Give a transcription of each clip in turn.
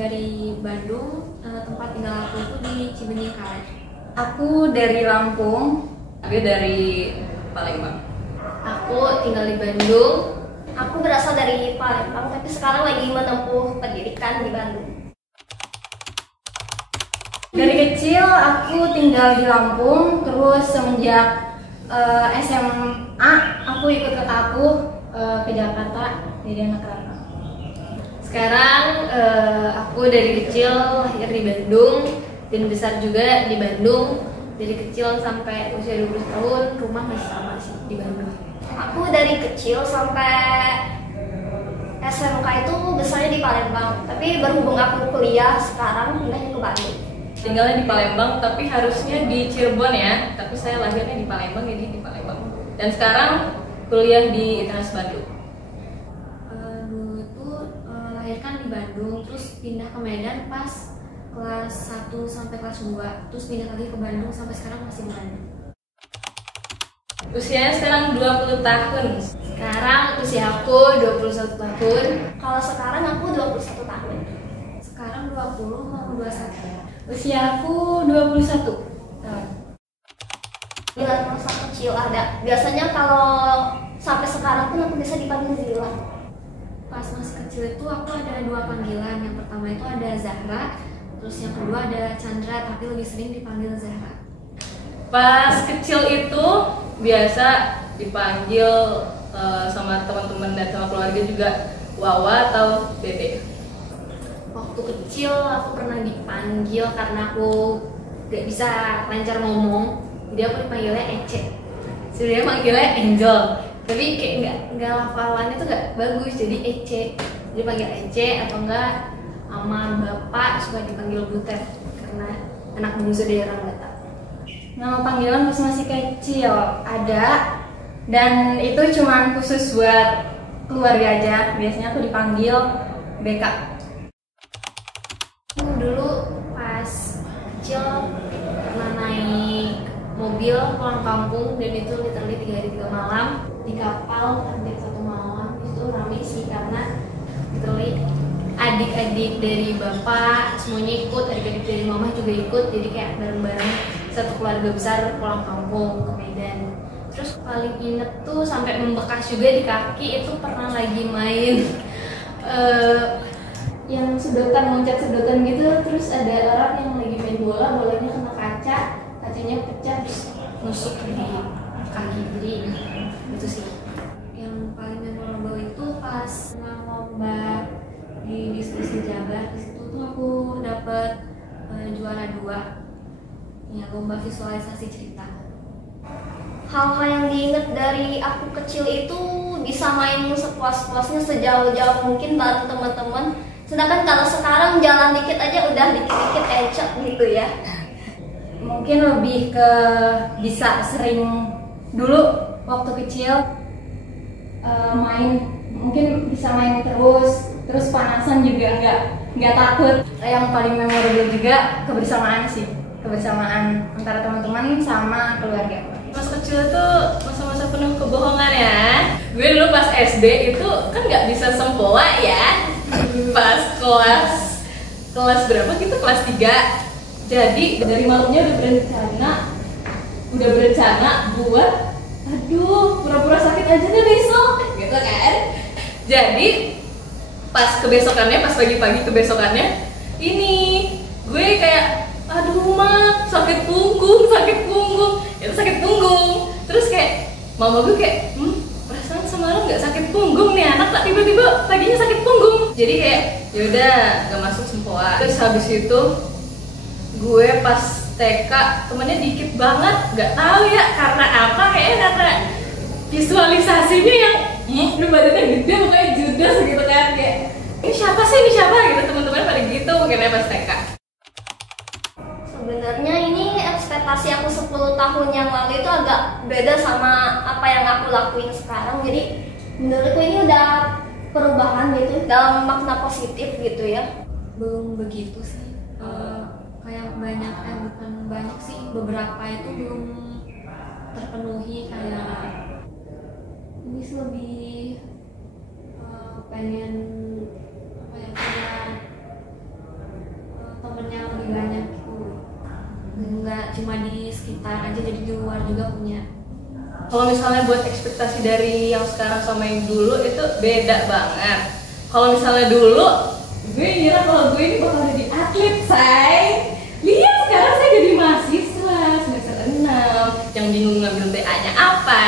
dari Bandung, tempat tinggal aku itu di Cibenying. Aku dari Lampung. Gue dari Palembang. Aku tinggal di Bandung. Aku berasal dari Palembang, tapi sekarang lagi menempuh pendidikan di Bandung. Dari kecil aku tinggal di Lampung, terus semenjak SMA aku ikut kakakku ke Jakarta jadi anak rantau. Sekarang aku dari kecil lahir di Bandung dan besar juga di Bandung. Dari kecil sampai usia 20 tahun rumah masih sama sih di Bandung. Aku dari kecil sampai SMK itu besarnya di Palembang, tapi berhubung aku kuliah sekarang pindahnya ke Bandung. Tinggalnya di Palembang, tapi harusnya di Cirebon ya. Tapi saya lahirnya di Palembang, jadi di Palembang. Dan sekarang kuliah di ITS Bandung. Dulu itu lahirkan di Bandung, terus pindah ke Medan pas kelas 1 sampai kelas 2, terus pindah lagi ke Bandung sampai sekarang masih di Bandung. Usianya sekarang 20 tahun. Sekarang usia aku 21 tahun. Kalau sekarang aku 21 tahun. Sekarang 20 mau 21. Usia aku 21 tahun. Bila masa kecil ada. Biasanya kalau sampai sekarang pun aku bisa dipanggil Zila. Pas masih kecil itu aku ada 2 panggilan. Yang pertama itu ada Zahra, terus yang kedua ada Chandra, tapi lebih sering dipanggil Zahra. Pas kecil itu biasa dipanggil sama teman-teman dan sama keluarga juga Wawa atau Dede. Waktu kecil aku pernah dipanggil karena aku gak bisa lancar ngomong, jadi aku dipanggilnya Ece. Sebenarnya panggilnya Angel, tapi kayak nggak lafalannya tuh nggak bagus, jadi Ece. Jadi panggil Ece atau enggak sama bapak suka dipanggil Butet karena anak bungsu dari orang Batak. Nama panggilan pas masih kecil ada, dan itu cuma khusus buat keluarga aja. Biasanya aku dipanggil BK. Dulu pas kecil pernah naik mobil pulang kampung, dan itu literally 3 hari 3 malam di kapal hampir 1 malam. Itu rame sih karena literally adik-adik dari bapak semuanya ikut, adik-adik dari mama juga ikut, jadi kayak bareng-bareng satu keluarga besar pulang kampung ke Medan. Terus paling inget tuh sampai membekas juga di kaki, itu pernah lagi main yang sedotan, loncat sedotan gitu, terus ada orang yang lagi main bola, bolanya kena kaca, kacanya pecah terus nusuk di kaki. Jadi itu sih yang paling memorable. Itu pas lomba di diskusi Jabar, di situ tuh aku dapet juara 2 ya, lomba visualisasi cerita. Hal-hal yang diinget dari aku kecil itu bisa main sepuas-puasnya sejauh-jauh mungkin bareng teman-teman. Sedangkan kalau sekarang jalan dikit aja udah dikit-dikit ecek gitu ya. Mungkin lebih ke bisa sering dulu waktu kecil main, mungkin bisa main terus panasan juga nggak takut. Yang paling memorable juga kebersamaan sih, kebersamaan antara teman-teman sama keluarga. Masa kecil tuh masa-masa penuh kebohongan ya. Gue dulu pas SD itu kan nggak bisa sempoa ya. Pas kelas berapa gitu, kelas 3. Jadi dari malamnya udah berencana buat pura-pura sakit aja deh besok gitu kan. Jadi pas pagi-pagi kebesokannya ini gue kayak aduh ma sakit punggung. Itu sakit punggung. Terus kayak mama gue kayak perasaan semalam nggak sakit punggung nih anak, tak tiba-tiba paginya sakit punggung. Jadi kayak yaudah nggak masuk sempoa. Terus habis itu gue pas TK temennya dikit banget, nggak tahu ya karena apa, kayaknya karena visualisasinya yang lu badannya gede pokoknya judes gitu kan, kayak ini siapa gitu, teman-teman pada gitu mungkin pas TK. Sebenarnya ini ekspektasi aku 10 tahun yang lalu itu agak beda sama apa yang aku lakuin sekarang. Jadi menurutku ini udah perubahan gitu dalam makna positif gitu ya. Belum begitu sih, kayak bukan banyak sih, beberapa itu belum terpenuhi. Kayak ini sih lebih pengen kayak teman-temannya lebih banyak gitu, nggak cuma di sekitar aja, jadi di luar juga punya. Kalau misalnya buat ekspektasi dari yang sekarang sama yang dulu itu beda banget. Kalau misalnya dulu gue ngira kalau gue ini bakal jadi atlet, say. Lihat sekarang saya jadi mahasiswa semester 6 yang bingung ngambil TA-nya apa.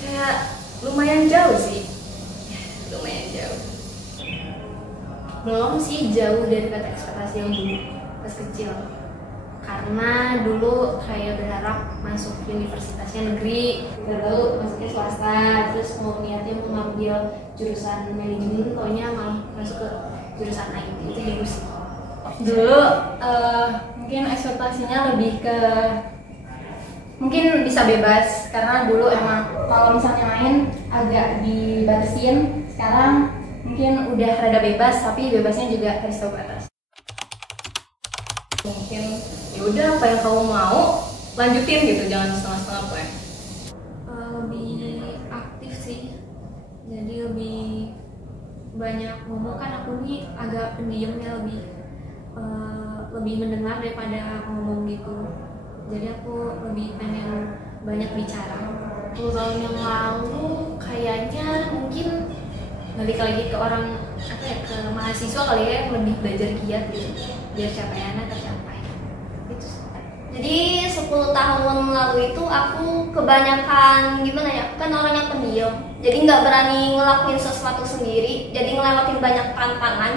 Kayak lumayan jauh sih. Lumayan jauh. Belum sih, jauh dari kata ekspektasi yang dulu pas kecil. Karena dulu kayak berharap masuk universitasnya negeri, lalu masuknya swasta, terus mau niatnya mau ngambil jurusan manajemen, taunya malah masuk ke jurusan IT. Itu dulu sih. Dulu mungkin ekspektasinya lebih ke mungkin bisa bebas, karena dulu emang kalau misalnya main agak dibatasin. Sekarang mungkin udah rada bebas, tapi bebasnya juga harus tahu batas. Mungkin ya udah apa yang kamu mau lanjutin gitu, jangan setengah-setengah plan. Lebih aktif sih, jadi lebih banyak ngomong. Kan aku nih agak pendiamnya, lebih mendengar daripada ngomong gitu, jadi aku lebih pengen banyak bicara. 10 tahun yang lalu kayaknya mungkin balik lagi ke orang apa ya, ke mahasiswa kali ya, yang lebih belajar giat gitu biar capaiannya tercapai gitu. Jadi 10 tahun lalu itu aku kebanyakan gimana ya, kan orangnya pendiam, jadi nggak berani ngelakuin sesuatu sendiri, jadi ngelewatin banyak tantangan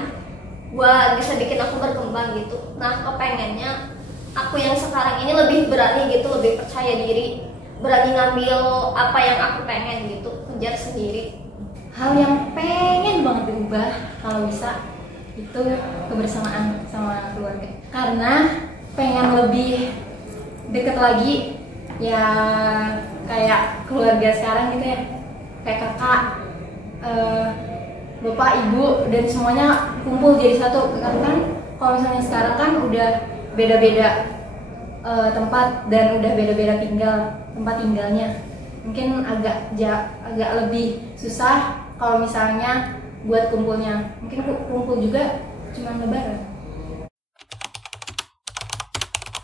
buat bisa bikin aku berkembang gitu. Nah, kepengennya aku yang sekarang ini lebih berani gitu, lebih percaya diri, berani ngambil apa yang aku pengen gitu, kejar sendiri. Hal yang pengen banget diubah kalau bisa itu kebersamaan sama keluarga, karena pengen lebih deket lagi ya, kayak keluarga sekarang gitu ya, kayak kakak, bapak, ibu, dan semuanya kumpul jadi satu. Karena kan kalau misalnya sekarang kan udah beda-beda tempat dan udah beda-beda tempat tinggalnya, mungkin agak lebih susah kalau misalnya buat kumpulnya. Mungkin kumpul juga cuma lebaran.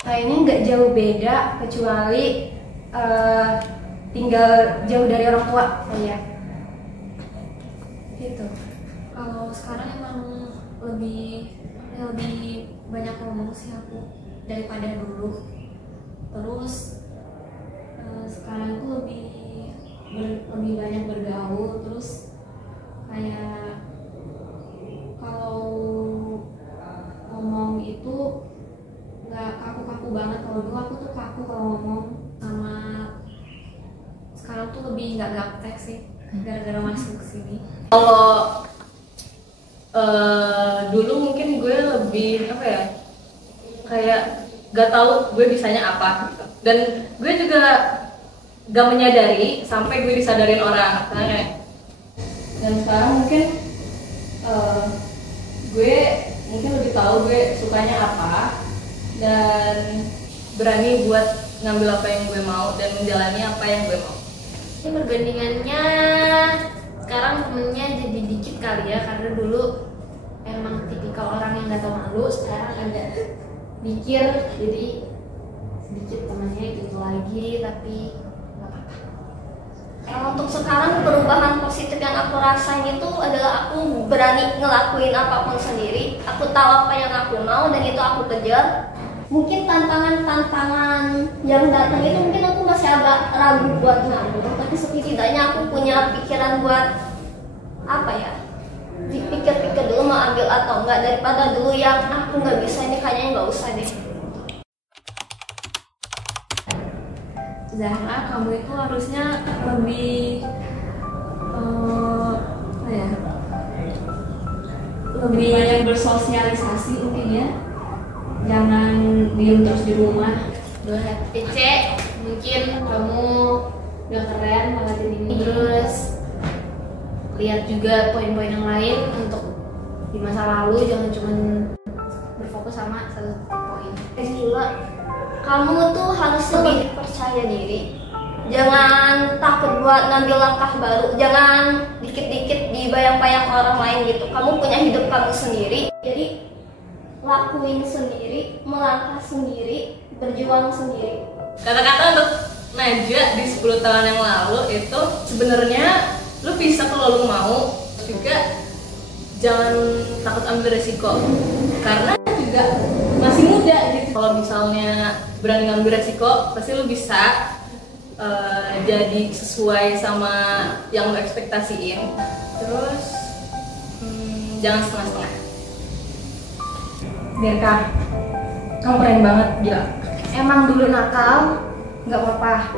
Kayaknya nggak jauh beda, kecuali tinggal jauh dari orang tua ya. Gitu. Kalau sekarang emang lebih banyak ngomong sih aku daripada dulu. Terus sekarang tuh lebih banyak bergaul. Terus kayak kalau ngomong itu nggak kaku-kaku banget. Kalau dulu aku tuh kaku kalau ngomong, sama sekarang tuh lebih nggak gaptek sih gara-gara masuk sini. Kalau dulu mungkin gue lebih apa ya, kayak gak tahu gue bisanya apa gitu. Dan gue juga gak menyadari sampai gue disadarin orang. Dan sekarang mungkin gue mungkin lebih tahu gue sukanya apa, dan berani buat ngambil apa yang gue mau dan menjalani apa yang gue mau. Ini perbandingannya sekarang temennya jadi dikit kali ya, karena dulu emang tipikal orang yang gak tau malu. Sekarang agak mikir, jadi sedikit temennya itu lagi, tapi gak apa-apa. Kalau untuk sekarang perubahan positif yang aku rasain itu adalah aku berani ngelakuin apapun sendiri. Aku tahu apa yang aku mau dan itu aku kejar. Mungkin tantangan yang datang itu mungkin aku masih agak ragu buat ngambil, tapi setidaknya aku punya pikiran buat apa ya, dipikir-pikir dulu mau ambil atau enggak, daripada dulu yang aku nggak bisa, ini kayaknya nggak usah deh. Zahra, kamu itu harusnya lebih apa ya, lebih banyak bersosialisasi mungkin ya. Jangan diem terus di rumah. Ece, mungkin kamu udah keren ngeliatin ini, terus lihat juga poin-poin yang lain untuk di masa lalu, jangan cuma berfokus sama satu poin. Gila, kamu tuh harusnya lebih percaya diri. Jangan takut buat ngambil langkah baru. Jangan dikit-dikit dibayang-bayang orang lain gitu. Kamu punya hidup kamu sendiri. Jadi lakuin sendiri, melangkah sendiri, berjuang sendiri. Kata-kata untuk Najwa di 10 tahun yang lalu itu sebenarnya lu bisa kalau lu mau, juga jangan takut ambil resiko karena juga masih muda gitu. Kalau misalnya berani ngambil resiko pasti lu bisa jadi sesuai sama yang lu ekspektasiin. Terus jangan setengah-setengah. Berka, kamu keren banget, gila. Emang dulu nakal, nggak apa-apa.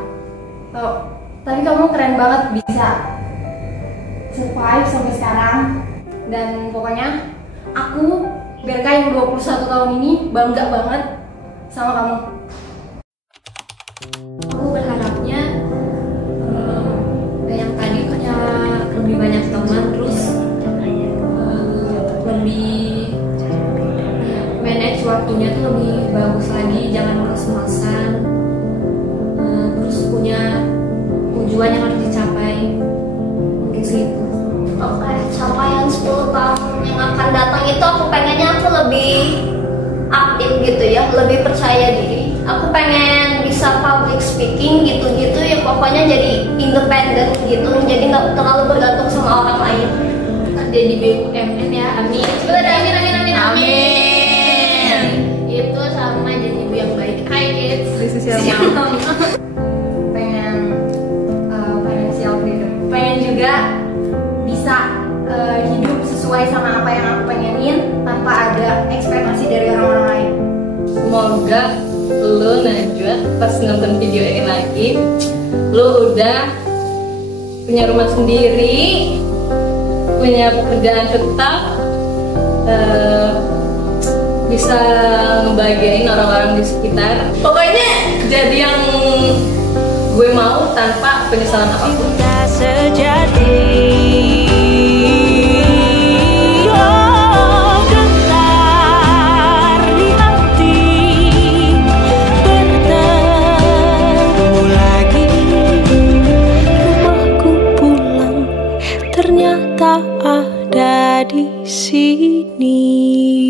Tapi kamu keren banget bisa survive sampai sekarang. Dan pokoknya aku, Berka yang 21 tahun ini bangga banget sama kamu. Aku berharapnya yang tadi punya lebih banyak teman, terus lebih manage waktunya tuh lebih bagus lagi, jangan malas-malasan, terus punya tujuan yang harus dicapai, mungkin segitu. Oke, capaian 10 tahun yang akan datang itu aku pengennya aku lebih aktif gitu ya, lebih percaya diri. Aku pengen bisa public speaking gitu-gitu ya, pokoknya jadi independen gitu, jadi nggak terlalu bergantung sama orang lain. Jadi BUMN ya, amin. Amin. Itu sama jadi ibu yang baik. Hai kids. Pengen financial freedom. Pengen juga bisa hidup sesuai sama apa yang aku pengenin tanpa ada ekspektasi dari orang-orang lain. Semoga lu Najwa pas nonton video ini lagi, lu udah punya rumah sendiri, punya pekerjaan tetap, bisa ngebahagiain orang-orang di sekitar. Pokoknya jadi yang gue mau tanpa penyesalan apapun. Cinta sejati. Ternyata ada di sini.